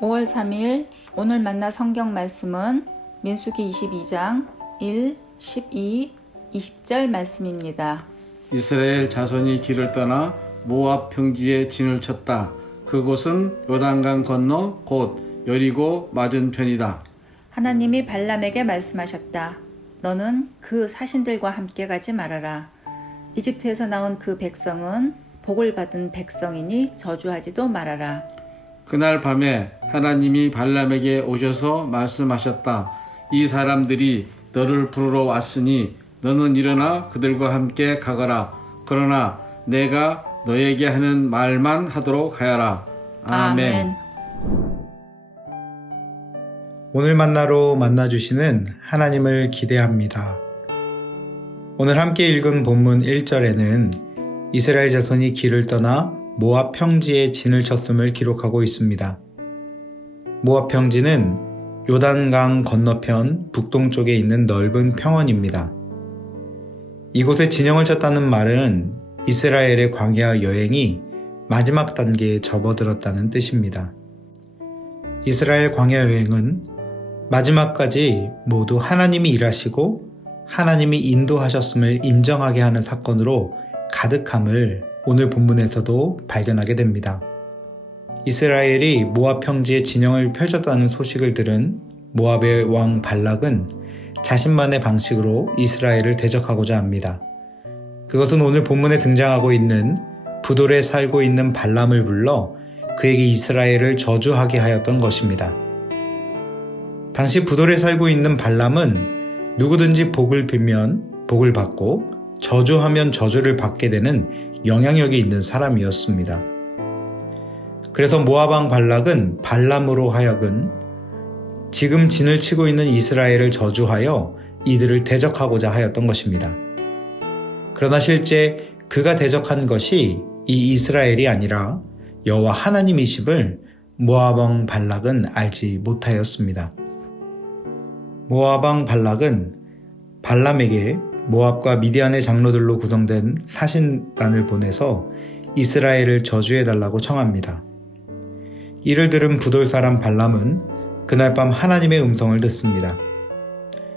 5월 3일 오늘 만나 성경 말씀은 민수기 22장 1, 12, 20절 말씀입니다. 이스라엘 자손이 길을 떠나 모압 평지에 진을 쳤다. 그곳은 요단강 건너 곧 여리고 맞은편이다. 하나님이 발람에게 말씀하셨다. 너는 그 사신들과 함께 가지 말아라. 이집트에서 나온 그 백성은 복을 받은 백성이니 저주하지도 말아라. 그날 밤에 하나님이 발람에게 오셔서 말씀하셨다. 이 사람들이 너를 부르러 왔으니 너는 일어나 그들과 함께 가거라. 그러나 내가 너에게 하는 말만 하도록 하여라. 아멘. 오늘 만나로 만나주시는 하나님을 기대합니다. 오늘 함께 읽은 본문 1절에는 이스라엘 자손이 길을 떠나 모압 평지에 진을 쳤음을 기록하고 있습니다. 모압 평지는 요단강 건너편 북동쪽에 있는 넓은 평원입니다. 이곳에 진영을 쳤다는 말은 이스라엘의 광야 여행이 마지막 단계에 접어들었다는 뜻입니다. 이스라엘 광야 여행은 마지막까지 모두 하나님이 일하시고 하나님이 인도하셨음을 인정하게 하는 사건으로 가득함을 오늘 본문에서도 발견하게 됩니다. 이스라엘이 모압 평지에 진영을 펼쳤다는 소식을 들은 모압의 왕 발락은 자신만의 방식으로 이스라엘을 대적하고자 합니다. 그것은 오늘 본문에 등장하고 있는 부돌에 살고 있는 발람을 불러 그에게 이스라엘을 저주하게 하였던 것입니다. 당시 부돌에 살고 있는 발람은 누구든지 복을 빌면 복을 받고 저주하면 저주를 받게 되는 영향력이 있는 사람이었습니다. 그래서 모압 왕 발락은 발람으로 하여금 지금 진을 치고 있는 이스라엘을 저주하여 이들을 대적하고자 하였던 것입니다. 그러나 실제 그가 대적한 것이 이 이스라엘이 아니라 여호와 하나님이심을 모압 왕 발락은 알지 못하였습니다. 모압 왕 발락은 발람에게 모압과 미디안의 장로들로 구성된 사신단을 보내서 이스라엘을 저주해달라고 청합니다. 이를 들은 부돌 사람 발람은 그날 밤 하나님의 음성을 듣습니다.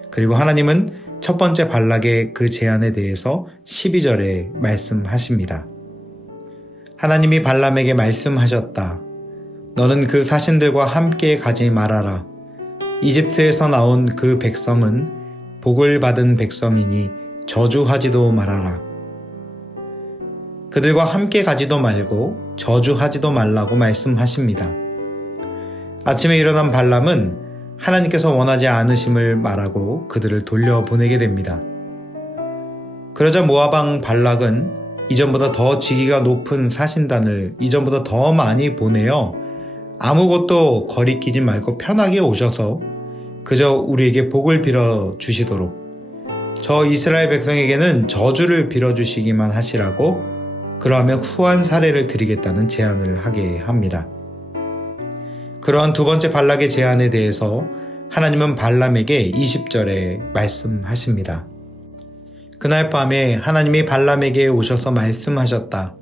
그리고 하나님은 첫 번째 발락의 그 제안에 대해서 12절에 말씀하십니다. 하나님이 발람에게 말씀하셨다. 너는 그 사신들과 함께 가지 말아라. 이집트에서 나온 그 백성은 복을 받은 백성이니 저주하지도 말아라. 그들과 함께 가지도 말고 저주하지도 말라고 말씀하십니다. 아침에 일어난 발람은 하나님께서 원하지 않으심을 말하고 그들을 돌려보내게 됩니다. 그러자 모압 왕 발락은 이전보다 더 직위가 높은 사신단을 이전보다 더 많이 보내어 아무것도 거리끼지 말고 편하게 오셔서 그저 우리에게 복을 빌어 주시도록 저 이스라엘 백성에게는 저주를 빌어 주시기만 하시라고 그러하면 후한 사례를 드리겠다는 제안을 하게 합니다. 그러한 두 번째 발락의 제안에 대해서 하나님은 발람에게 20절에 말씀하십니다. 그날 밤에 하나님이 발람에게 오셔서 말씀하셨다.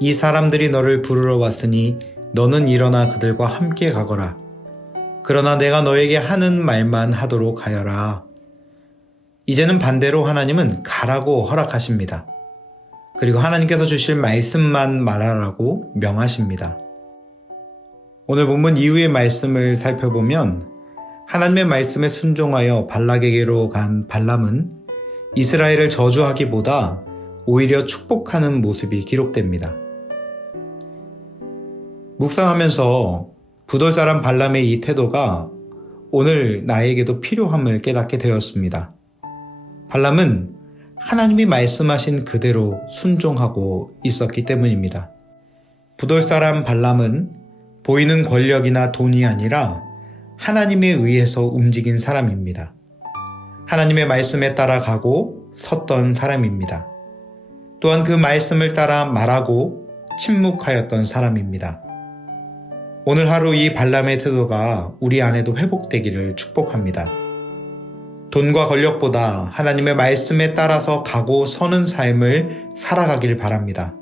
이 사람들이 너를 부르러 왔으니 너는 일어나 그들과 함께 가거라. 그러나 내가 너에게 하는 말만 하도록 하여라. 이제는 반대로 하나님은 가라고 허락하십니다. 그리고 하나님께서 주실 말씀만 말하라고 명하십니다. 오늘 본문 이후의 말씀을 살펴보면 하나님의 말씀에 순종하여 발락에게로 간 발람은 이스라엘을 저주하기보다 오히려 축복하는 모습이 기록됩니다. 묵상하면서 부돌 사람 발람의 이 태도가 오늘 나에게도 필요함을 깨닫게 되었습니다. 발람은 하나님이 말씀하신 그대로 순종하고 있었기 때문입니다. 부돌 사람 발람은 보이는 권력이나 돈이 아니라 하나님에 의해서 움직인 사람입니다. 하나님의 말씀에 따라 가고 섰던 사람입니다. 또한 그 말씀을 따라 말하고 침묵하였던 사람입니다. 오늘 하루 이 발람의 태도가 우리 안에도 회복되기를 축복합니다. 돈과 권력보다 하나님의 말씀에 따라서 가고 서는 삶을 살아가길 바랍니다.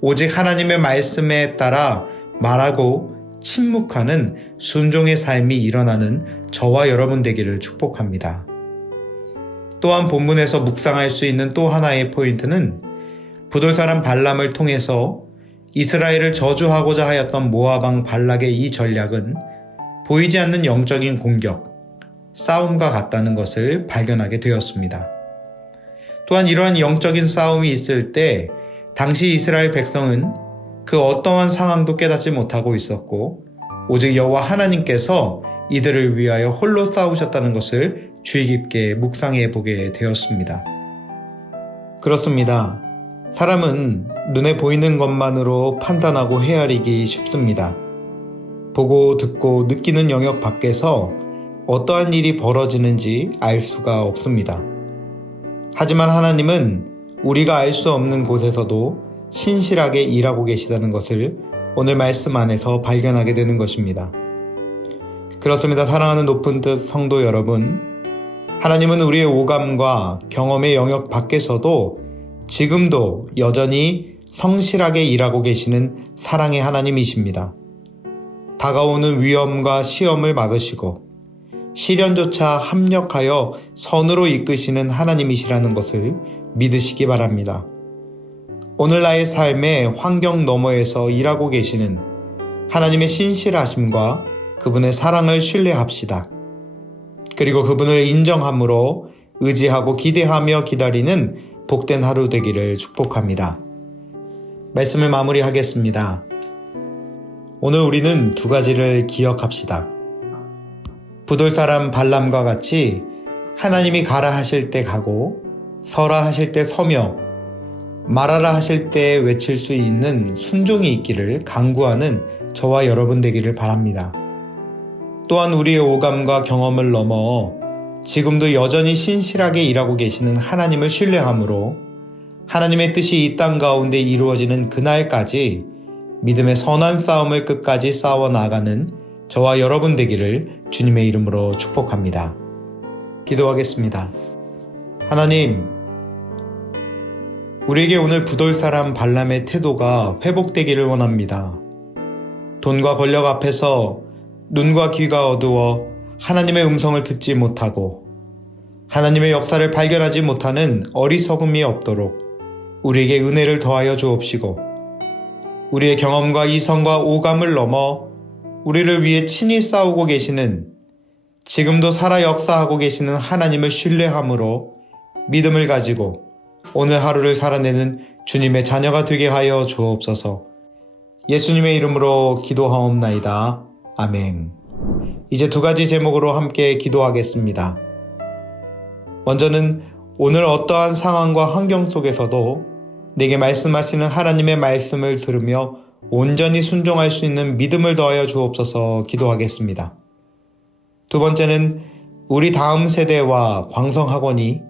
오직 하나님의 말씀에 따라 말하고 침묵하는 순종의 삶이 일어나는 저와 여러분 되기를 축복합니다. 또한 본문에서 묵상할 수 있는 또 하나의 포인트는 부돌사람 발람을 통해서 이스라엘을 저주하고자 하였던 모압 왕 발락의 이 전략은 보이지 않는 영적인 공격, 싸움과 같다는 것을 발견하게 되었습니다. 또한 이러한 영적인 싸움이 있을 때 당시 이스라엘 백성은 그 어떠한 상황도 깨닫지 못하고 있었고 오직 여호와 하나님께서 이들을 위하여 홀로 싸우셨다는 것을 주의 깊게 묵상해 보게 되었습니다. 그렇습니다. 사람은 눈에 보이는 것만으로 판단하고 헤아리기 쉽습니다. 보고 듣고 느끼는 영역 밖에서 어떠한 일이 벌어지는지 알 수가 없습니다. 하지만 하나님은 우리가 알 수 없는 곳에서도 신실하게 일하고 계시다는 것을 오늘 말씀 안에서 발견하게 되는 것입니다. 그렇습니다. 사랑하는 높은 뜻 성도 여러분, 하나님은 우리의 오감과 경험의 영역 밖에서도 지금도 여전히 성실하게 일하고 계시는 사랑의 하나님이십니다. 다가오는 위험과 시험을 막으시고 시련조차 합력하여 선으로 이끄시는 하나님이시라는 것을 믿으시기 바랍니다. 오늘 나의 삶의 환경 너머에서 일하고 계시는 하나님의 신실하심과 그분의 사랑을 신뢰합시다. 그리고 그분을 인정함으로 의지하고 기대하며 기다리는 복된 하루 되기를 축복합니다. 말씀을 마무리하겠습니다. 오늘 우리는 두 가지를 기억합시다. 부돌사람 발람과 같이 하나님이 가라 하실 때 가고 서라 하실 때 서며 말하라 하실 때 외칠 수 있는 순종이 있기를 간구하는 저와 여러분 되기를 바랍니다. 또한 우리의 오감과 경험을 넘어 지금도 여전히 신실하게 일하고 계시는 하나님을 신뢰함으로 하나님의 뜻이 이 땅 가운데 이루어지는 그날까지 믿음의 선한 싸움을 끝까지 싸워 나가는 저와 여러분 되기를 주님의 이름으로 축복합니다. 기도하겠습니다. 하나님, 우리에게 오늘 부돌사람 발람의 태도가 회복되기를 원합니다. 돈과 권력 앞에서 눈과 귀가 어두워 하나님의 음성을 듣지 못하고 하나님의 역사를 발견하지 못하는 어리석음이 없도록 우리에게 은혜를 더하여 주옵시고 우리의 경험과 이성과 오감을 넘어 우리를 위해 친히 싸우고 계시는 지금도 살아 역사하고 계시는 하나님을 신뢰함으로 믿음을 가지고 오늘 하루를 살아내는 주님의 자녀가 되게 하여 주옵소서. 예수님의 이름으로 기도하옵나이다. 아멘. 이제 두 가지 제목으로 함께 기도하겠습니다. 먼저는 오늘 어떠한 상황과 환경 속에서도 내게 말씀하시는 하나님의 말씀을 들으며 온전히 순종할 수 있는 믿음을 더하여 주옵소서 기도하겠습니다. 두 번째는 우리 다음 세대와 광성학원이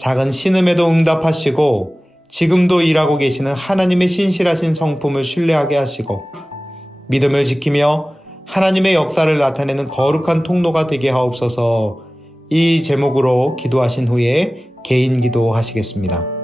작은 신음에도 응답하시고 지금도 일하고 계시는 하나님의 신실하신 성품을 신뢰하게 하시고 믿음을 지키며 하나님의 역사를 나타내는 거룩한 통로가 되게 하옵소서. 이 제목으로 기도하신 후에 개인 기도하시겠습니다.